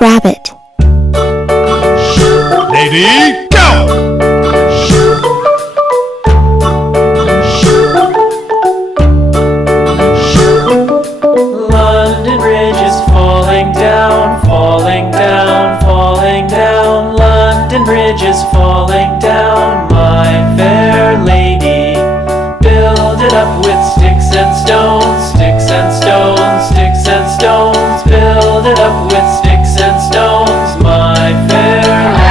Rabbit. Lady, go! London Bridge is falling down, falling down, falling down. London Bridge is falling down, my fair lady. Build it up with sticks and stones, sticks and stones, sticks and stones. Build it up with sticks and stones, my fair lady.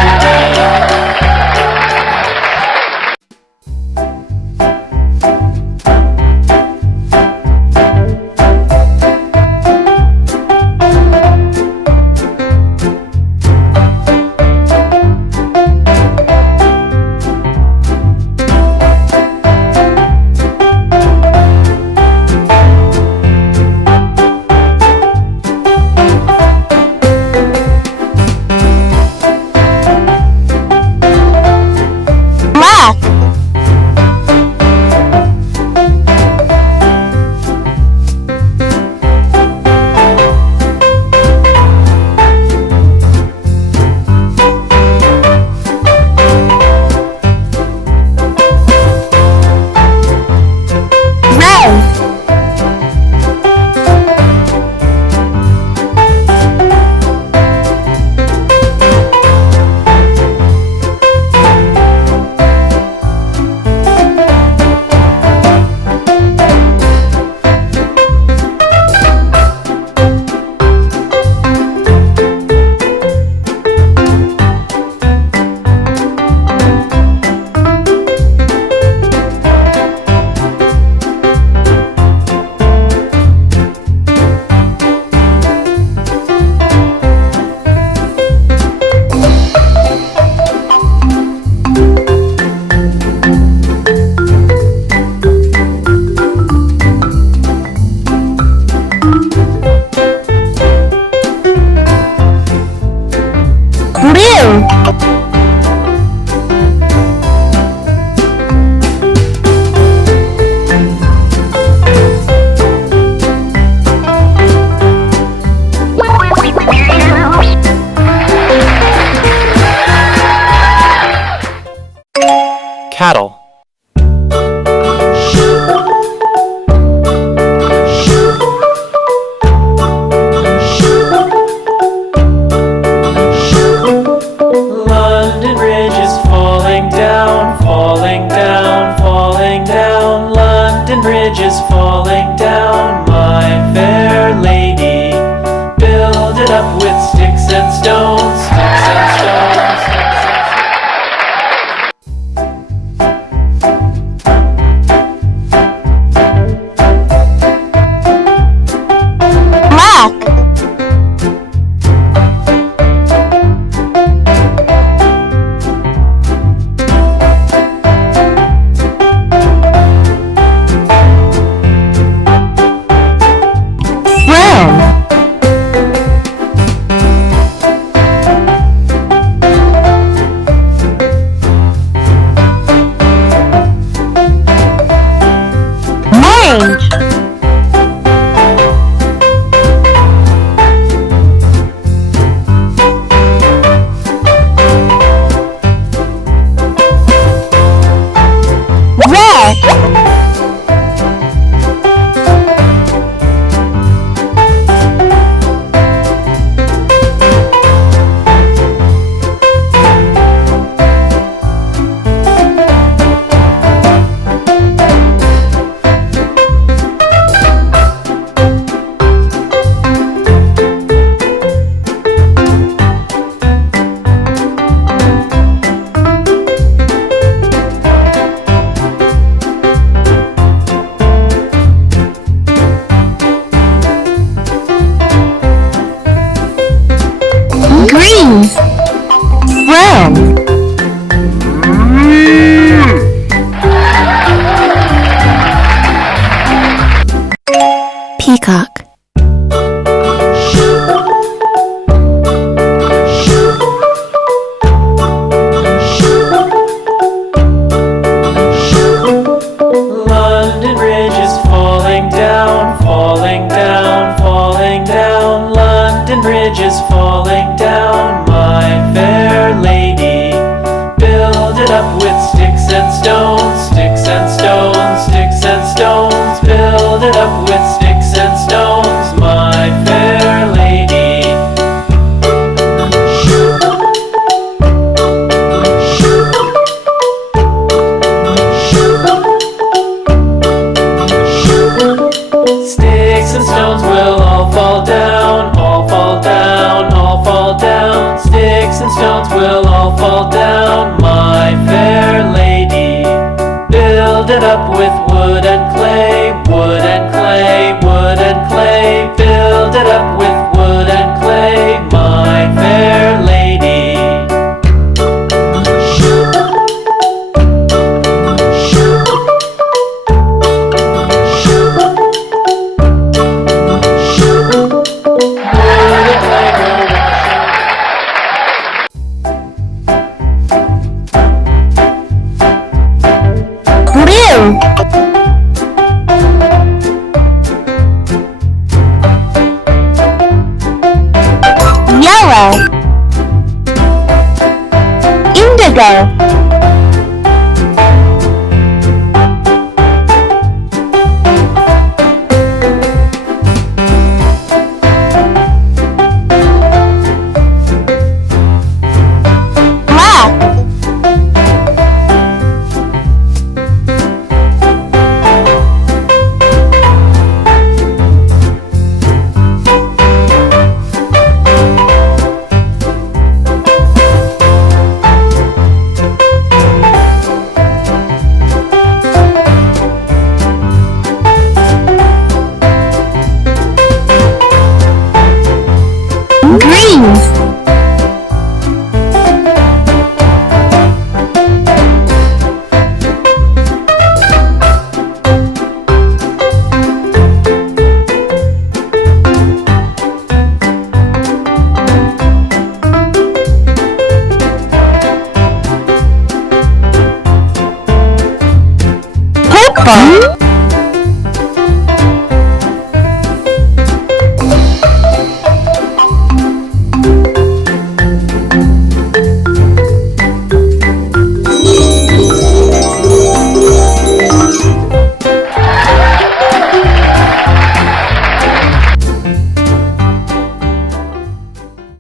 Cattle. London Bridge is falling down, falling down, falling down. London Bridge is falling down, my fair lady. Build it up with sticks and stones, sticks and stones, sticks and stones. Brown. Peacock. London Bridge is falling down. falling down, falling down. London Bridge is falling down, my fair lady. Build it up with sticks and stones, sticks and stones, sticks and stones. Build it up with sticks and stones, my fair lady. Sticks and stones will all fall down, all fall down, all fall down. Sticks and stones will all fall down, my fair lady. Build it up with wood and clay, wood and clay, wood and clay. Build it up with wood and clay, my fair lady. Blue, yellow, indigo, black, green, purple,